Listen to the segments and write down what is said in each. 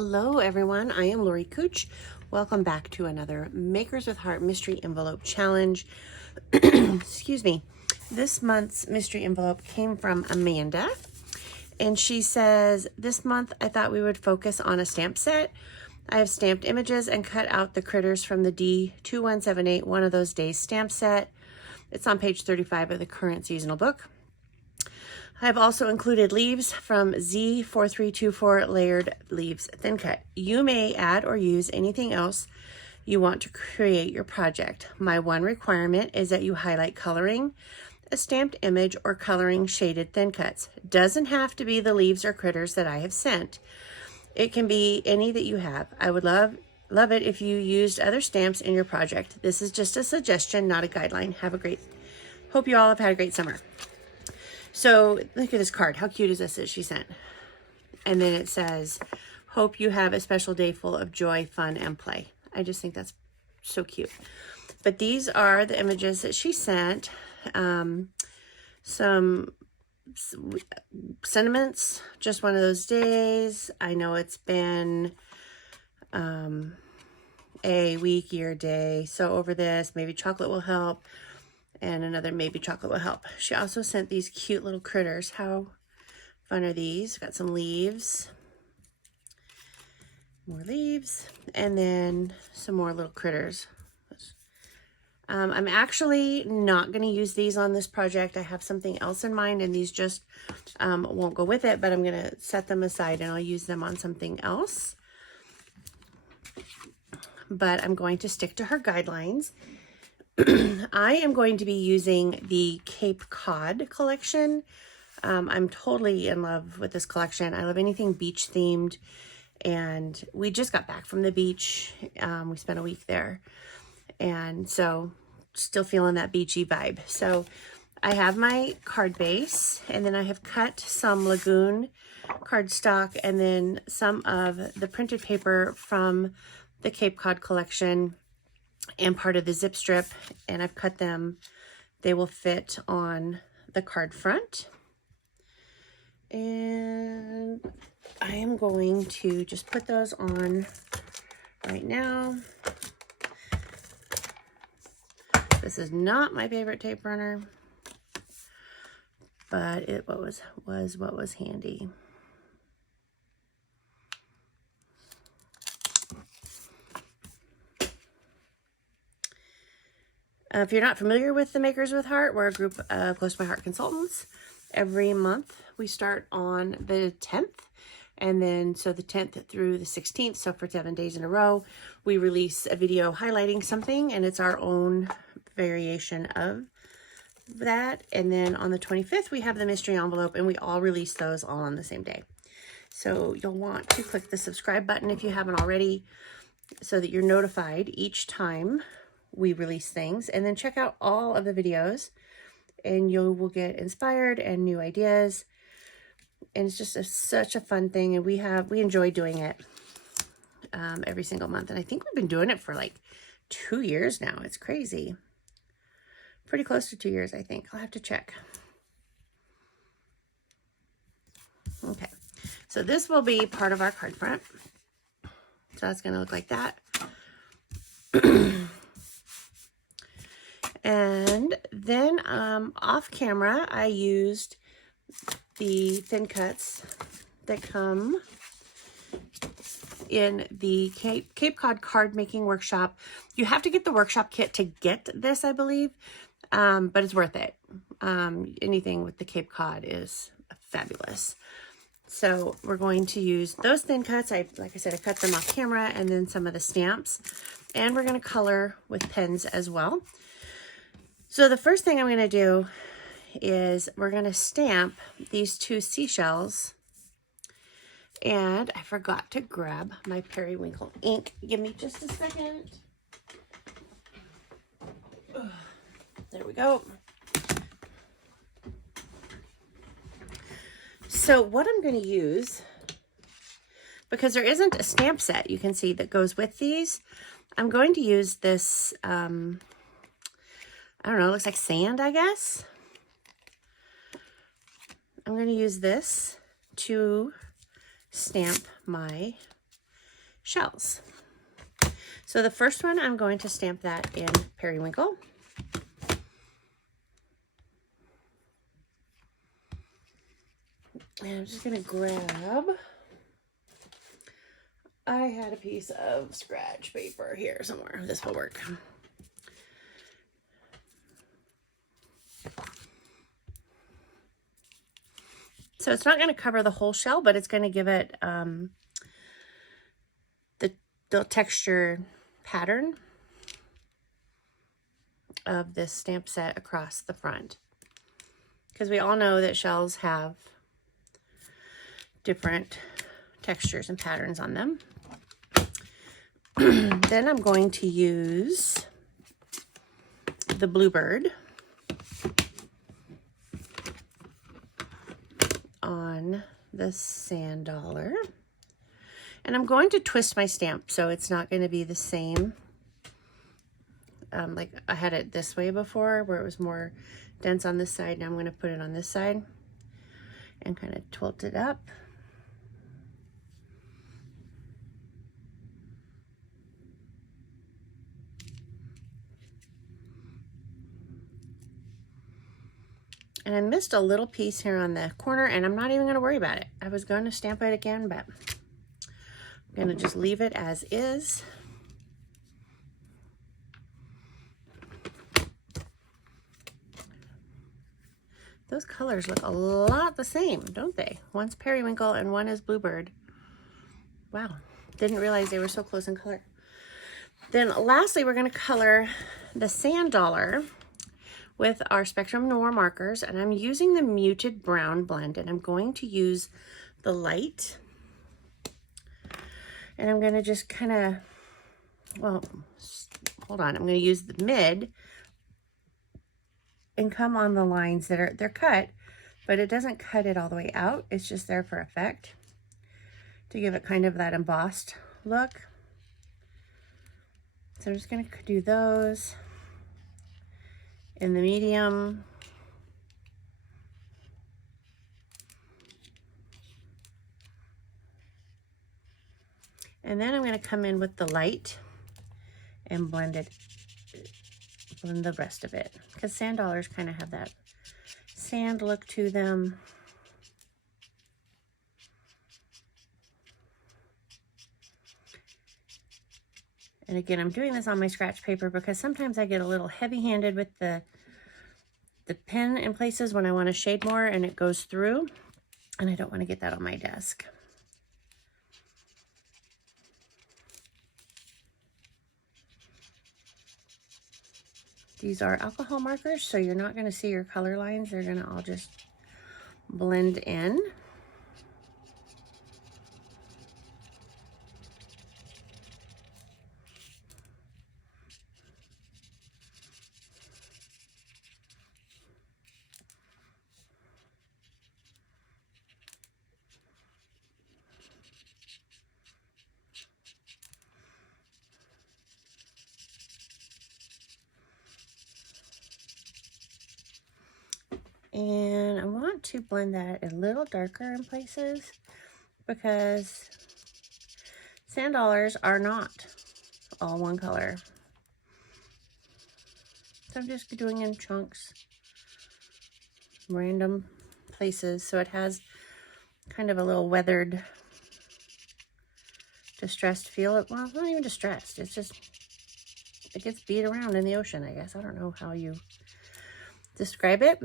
Hello everyone, I am Lori Kutsch. Welcome back to another Makers with Heart Mystery Envelope Challenge. Excuse me. This month's mystery envelope came from Amanda, and she says, this month I thought we would focus on a stamp set. I have stamped images and cut out the critters from the D2178 One of Those Days stamp set. It's on page 35 of the current seasonal book. I've also included leaves from Z4324 Layered Leaves Thin Cut. You may add or use anything else you want to create your project. My one requirement is that you highlight coloring, a stamped image, or coloring shaded thin cuts. Doesn't have to be the leaves or critters that I have sent. It can be any that you have. I would love it if you used other stamps in your project. This is just a suggestion, not a guideline. Hope you all have had a great summer. So look at this card. How cute is this that she sent? And then it says, hope you have a special day full of joy, fun, and play. I just think that's so cute. But these are the images that she sent. Some sentiments, just one of those days. I know it's been a week, year, day. So over this, maybe chocolate will help. And another maybe chocolate will help. She also sent these cute little critters. How fun are these? Got some leaves. More leaves. And then some more little critters. I'm actually not going to use these on this project. I have something else in mind, and these just won't go with it, but I'm going to set them aside and I'll use them on something else. But I'm going to stick to her guidelines. I am going to be using the Cape Cod collection. I'm totally in love with this collection. I love anything beach themed, and we just got back from the beach. We spent a week there, and so still feeling that beachy vibe. So I have my card base, and then I have cut some Lagoon cardstock and then some of the printed paper from the Cape Cod collection and part of the zip strip, and I've cut them. They will fit on the card front. And I am going to just put those on right now. This is not my favorite tape runner, but it was what was handy. If you're not familiar with the Makers with Heart, we're a group of Close to My Heart consultants. Every month we start on the 10th, and then so the 10th through the 16th, so for 7 days in a row, we release a video highlighting something, and it's our own variation of that. And then on the 25th, we have the mystery envelope, and we all release those all on the same day. So you'll want to click the subscribe button if you haven't already, so that you're notified each time we release things, and then check out all of the videos and you will get inspired and new ideas. And it's just such a fun thing, and we enjoy doing it every single month. And I think we've been doing it for like 2 years now. It's crazy. Pretty close to 2 years, I think. I'll have to check. Okay, so this will be part of our card front. So that's going to look like that. And then off camera, I used the thin cuts that come in the Cape Cod card making workshop. You have to get the workshop kit to get this, I believe, but it's worth it. Anything with the Cape Cod is fabulous. So we're going to use those thin cuts. Like I said, I cut them off camera, and then some of the stamps, and we're going to color with pens as well. So the first thing I'm going to do is we're going to stamp these 2 seashells. And I forgot to grab my periwinkle ink. Give me just a second. There we go. So what I'm going to use, because there isn't a stamp set you can see that goes with these, I'm going to use this I don't know, it looks like sand, I guess. I'm going to use this to stamp my shells. So the first one, I'm going to stamp that in Periwinkle. And I'm just going to grab, I had a piece of scratch paper here somewhere. This will work. So it's not going to cover the whole shell, but it's going to give it the texture pattern of this stamp set across the front. Because we all know that shells have different textures and patterns on them. Then I'm going to use the Bluebird on the sand dollar. And I'm going to twist my stamp so it's not going to be the same. Like I had it this way before where it was more dense on this side. Now I'm going to put it on this side and kind of tilt it up. And I missed a little piece here on the corner, and I'm not even going to worry about it. I was going to stamp it again, but I'm going to just leave it as is. Those colors look a lot the same, don't they? One's Periwinkle and one is Bluebird. Wow, didn't realize they were so close in color. Then lastly, we're going to color the sand dollar with our Spectrum Noir markers, and I'm using the muted brown blend, and I'm going to use the light, and I'm going to just kind of, well, hold on, I'm going to use the mid and come on the lines that they're cut, but it doesn't cut it all the way out. It's just there for effect to give it kind of that embossed look. So I'm just going to do those in the medium. And then I'm going to come in with the light and blend the rest of it, because sand dollars kind of have that sand look to them. And again, I'm doing this on my scratch paper because sometimes I get a little heavy-handed with the pen in places when I want to shade more and it goes through, and I don't want to get that on my desk. These are alcohol markers, so you're not going to see your color lines. They're going to all just blend in. And I want to blend that a little darker in places because sand dollars are not all one color. So I'm just doing in chunks, random places, so it has kind of a little weathered, distressed feel. Well, it's not even distressed, it's just, it gets beat around in the ocean, I guess. I don't know how you describe it.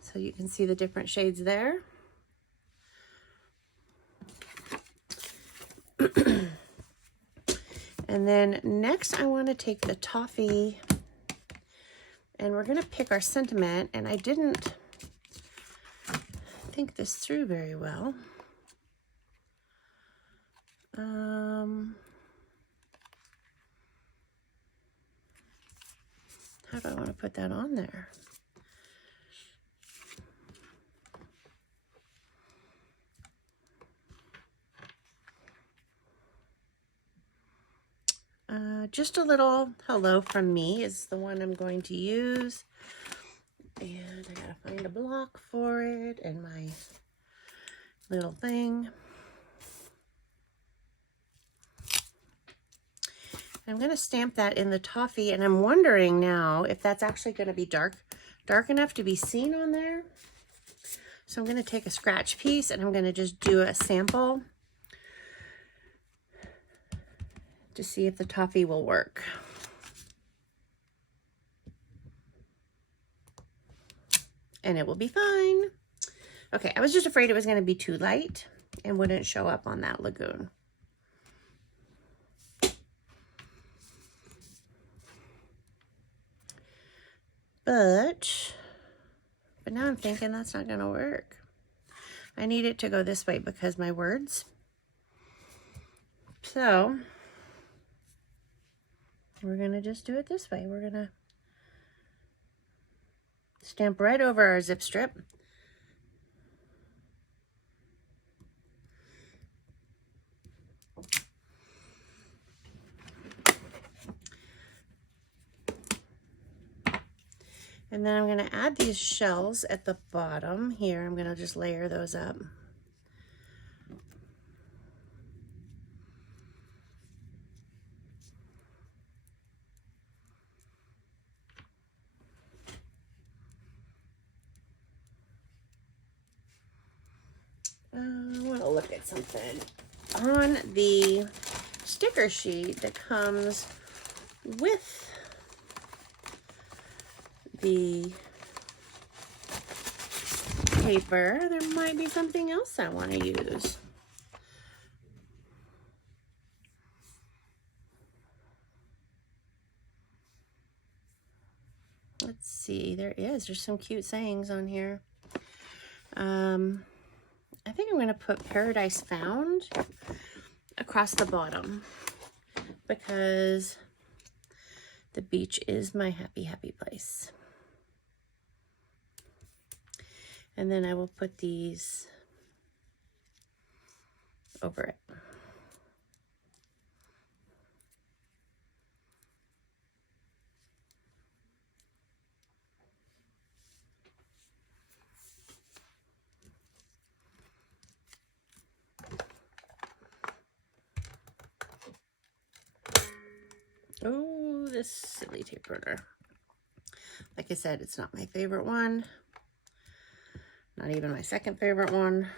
So you can see the different shades there. And then next I want to take the toffee and we're going to pick our sentiment, and I didn't think this through very well. How do I want to put that on there? Just a little hello from me is the one I'm going to use. And I gotta find a block for it and my little thing. I'm going to stamp that in the toffee, and I'm wondering now if that's actually going to be dark enough to be seen on there. So I'm going to take a scratch piece and I'm going to just do a sample to see if the toffee will work. And it will be fine. Okay, I was just afraid it was going to be too light and wouldn't show up on that lagoon. But now I'm thinking that's not going to work. I need it to go this way because my words. So we're going to just do it this way. We're going to stamp right over our zip strip. And then I'm going to add these shells at the bottom here. I'm going to just layer those up. I want to look at something. On the sticker sheet that comes with the paper, there might be something else I want to use. Let's see, there's some cute sayings on here. I think I'm going to put Paradise Found across the bottom because the beach is my happy, happy place. And then I will put these over it. Oh, this silly tape runner. Like I said, it's not my favorite one. Not even my second favorite one.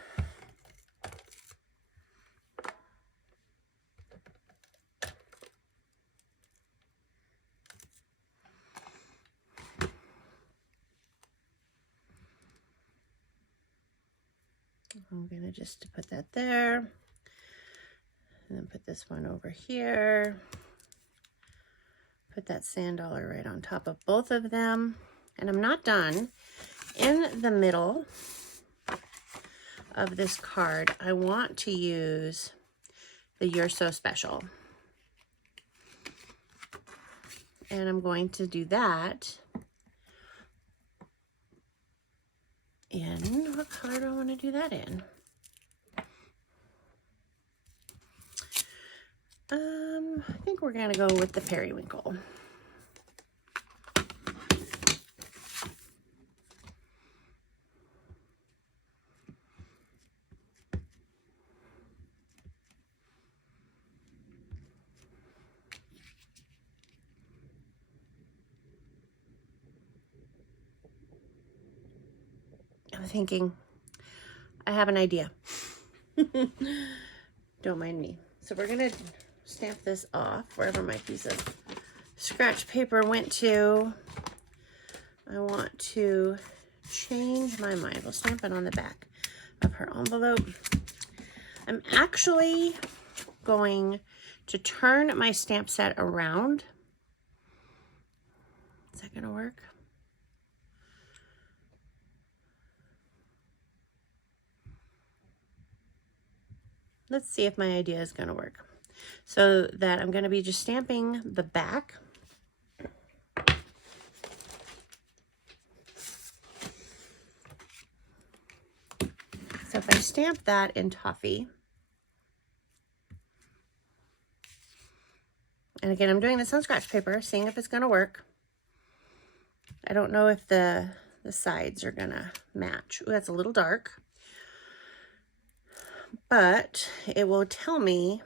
I'm going to just put that there. And then put this one over here. Put that sand dollar right on top of both of them. And I'm not done. In the middle of this card, I want to use the You're So Special. And I'm going to do that in, what color do I want to do that in? I think we're going to go with the periwinkle. I'm thinking, I have an idea. Don't mind me. So we're going to stamp this off wherever my piece of scratch paper went to. I want to change my mind. We'll stamp it on the back of her envelope. I'm actually going to turn my stamp set around. Is that going to work? Let's see if my idea is going to work. So that I'm going to be just stamping the back. So if I stamp that in toffee, and again, I'm doing this on scratch paper, seeing if it's going to work. I don't know if the sides are going to match. Ooh, that's a little dark. But it will tell me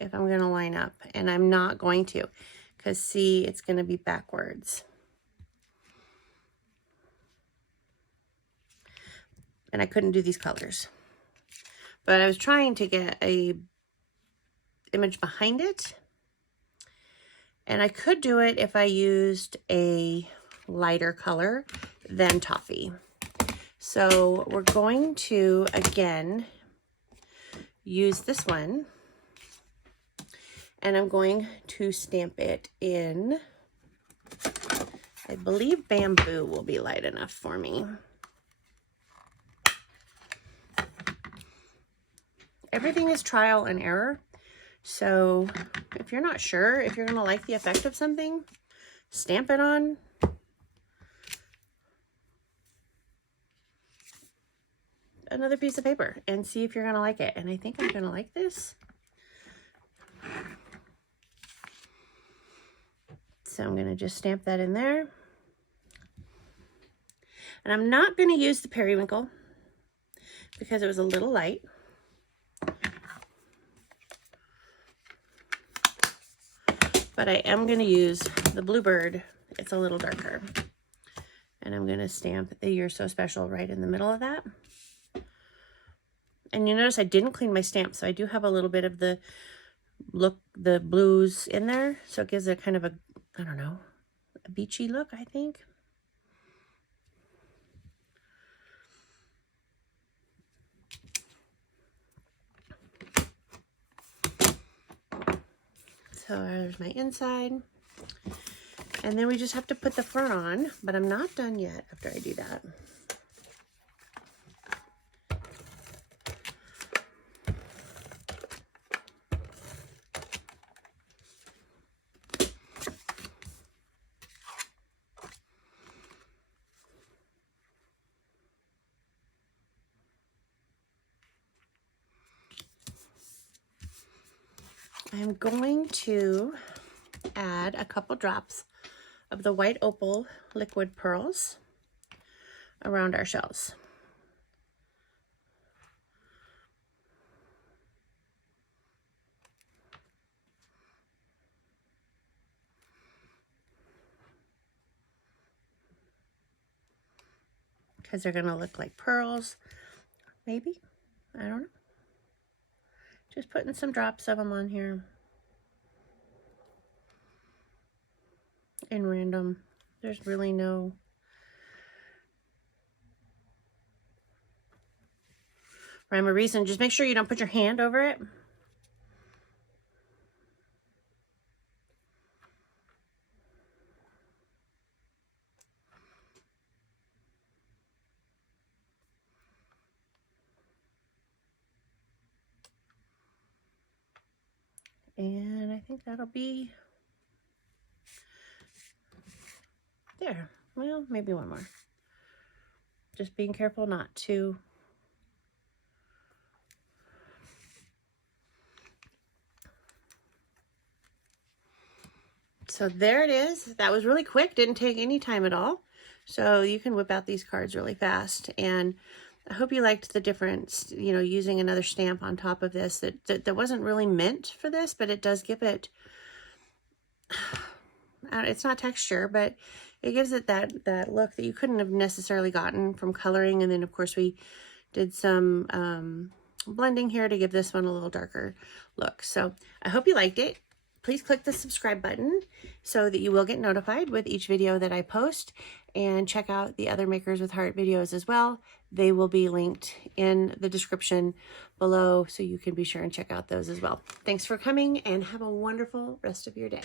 if I'm going to line up, and I'm not going to, because see, it's going to be backwards. And I couldn't do these colors. But I was trying to get a image behind it. And I could do it if I used a lighter color than toffee. So we're going to, again, use this one. And I'm going to stamp it in, I believe bamboo will be light enough for me. Everything is trial and error. So if you're not sure if you're going to like the effect of something, stamp it on. Another piece of paper and see if you're going to like it. And I think I'm going to like this. So I'm going to just stamp that in there. And I'm not going to use the periwinkle because it was a little light. But I am going to use the Bluebird. It's a little darker. And I'm going to stamp the You're So Special right in the middle of that. And you notice I didn't clean my stamp, so I do have a little bit of the look, the blues in there. So it gives it kind of a, I don't know, a beachy look, I think. So there's my inside. And then we just have to put the front on, but I'm not done yet after I do that. I'm going to add a couple drops of the white opal liquid pearls around our shells. Because they're going to look like pearls, maybe, I don't know. Just putting some drops of them on here. In random. There's really no rhyme or reason. Just make sure you don't put your hand over it. And I think that'll be there. Well, maybe one more. Just being careful not to. So there it is. That was really quick. Didn't take any time at all. So you can whip out these cards really fast. And I hope you liked the difference, you know, using another stamp on top of this that wasn't really meant for this, but it does give it, it's not texture, but it gives it that look that you couldn't have necessarily gotten from coloring. And then of course we did some blending here to give this one a little darker look. So I hope you liked it. Please click the subscribe button so that you will get notified with each video that I post, and check out the other Makers with Heart videos as well. They will be linked in the description below, so you can be sure and check out those as well. Thanks for coming and have a wonderful rest of your day.